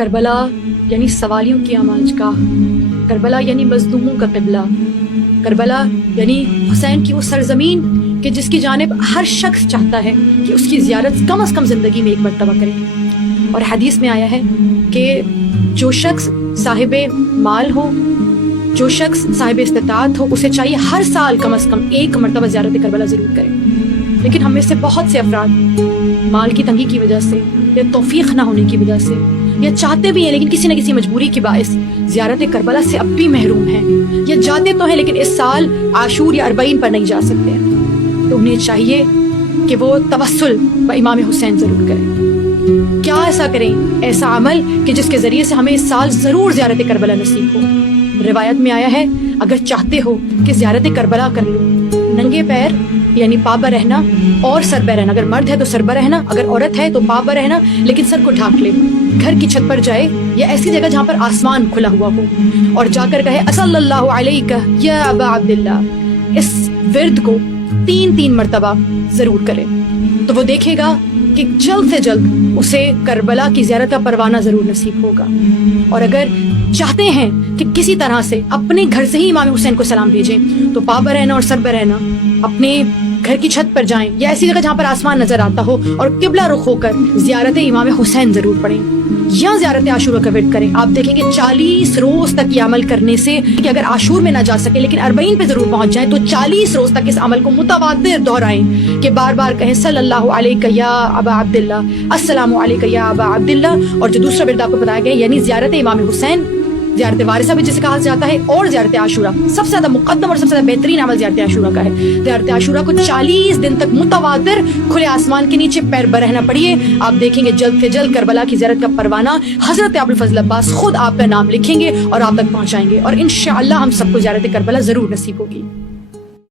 کربلا یعنی سوالیوں کی آماج گاہ، کربلا یعنی مظلوموں کا قبلہ، کربلا یعنی حسین کی وہ سرزمین کہ جس کی جانب ہر شخص چاہتا ہے کہ اس کی زیارت کم از کم زندگی میں ایک مرتبہ کرے۔ اور حدیث میں آیا ہے کہ جو شخص صاحب مال ہو، جو شخص صاحب استطاعت ہو، اسے چاہیے ہر سال کم از کم ایک مرتبہ زیارت کربلا ضرور کرے۔ لیکن ہم میں سے بہت سے افراد مال کی تنگی کی وجہ سے یا توفیق نہ ہونے کی وجہ سے یا چاہتے بھی ہیں لیکن کسی نہ کسی مجبوری کے باعث زیارت کربلا سے اب بھی محروم ہیں، یا جاتے تو ہیں لیکن اس سال عاشور یا 40 پر نہیں جا سکتے ہیں۔ تو انہیں چاہیے کہ وہ توسل امام حسین ضرور کریں۔ کیا ایسا کریں؟ ایسا عمل کہ جس کے ذریعے سے ہمیں اس سال ضرور زیارت کربلا نصیب ہو۔ روایت میں آیا ہے اگر چاہتے ہو کہ زیارت کربلا کر لو، ننگے پیر یعنی پا بہ رہنا اور سر بہ رہنا، اگر مرد ہے تو سر بہ رہنا، اگر عورت ہے تو پا بہ رہنا لیکن سر کو ڈھانک لے، گھر کی چھت پر جائے یا ایسی جگہ جہاں پر آسمان کھلا ہوا ہو اور جا کر کہے صلی اللہ علیہ یا ابا عبداللہ، اس ورد کو 3 مرتبہ ضرور کرے تو وہ دیکھے گا کہ جلد سے جلد اسے کربلا کی زیارت کا پروانہ ضرور نصیب ہوگا۔ اور اگر چاہتے ہیں کہ کسی طرح سے اپنے گھر سے ہی امام حسین کو سلام بھیجیں تو پا بہ رہنا اور سر بہ رہنا اپنے گھر کی چھت پر جائیں یا ایسی جگہ جہاں پر آسمان نظر آتا ہو اور قبلہ رخ ہو کر زیارت امام حسین ضرور پڑھیں یا زیارت عاشورہ کا ورد کریں۔ آپ دیکھیں گے 40 روز تک یہ عمل کرنے سے کہ اگر عاشور میں نہ جا سکے لیکن 40 پہ ضرور پہنچ جائیں تو 40 روز تک اس عمل کو متواتر دہرائیں کہ بار بار کہیں صلی اللہ علیہ یا ابا عبداللہ، السلام علیکم یا ابا عبداللہ۔ اور جو دوسرا ورد آپ کو بتایا گیا یعنی زیارت امام حسین، زیارت وارثہ بھی جسے کہا جاتا ہے، اور زیارت عاشورہ سب سے زیادہ مقدم اور سب سے زیادہ بہترین عمل زیارت عاشورہ کا ہے۔ زیارت عاشورہ کو 40 دن تک متواتر کھلے آسمان کے نیچے پیر برہنا پڑیے، آپ دیکھیں گے جلد سے جلد کربلا کی زیارت کا پروانہ حضرت ابوالفضل عباس خود آپ کا نام لکھیں گے اور آپ تک پہنچائیں گے، اور انشاءاللہ ہم سب کو زیارت کربلا ضرور نصیب ہوگی۔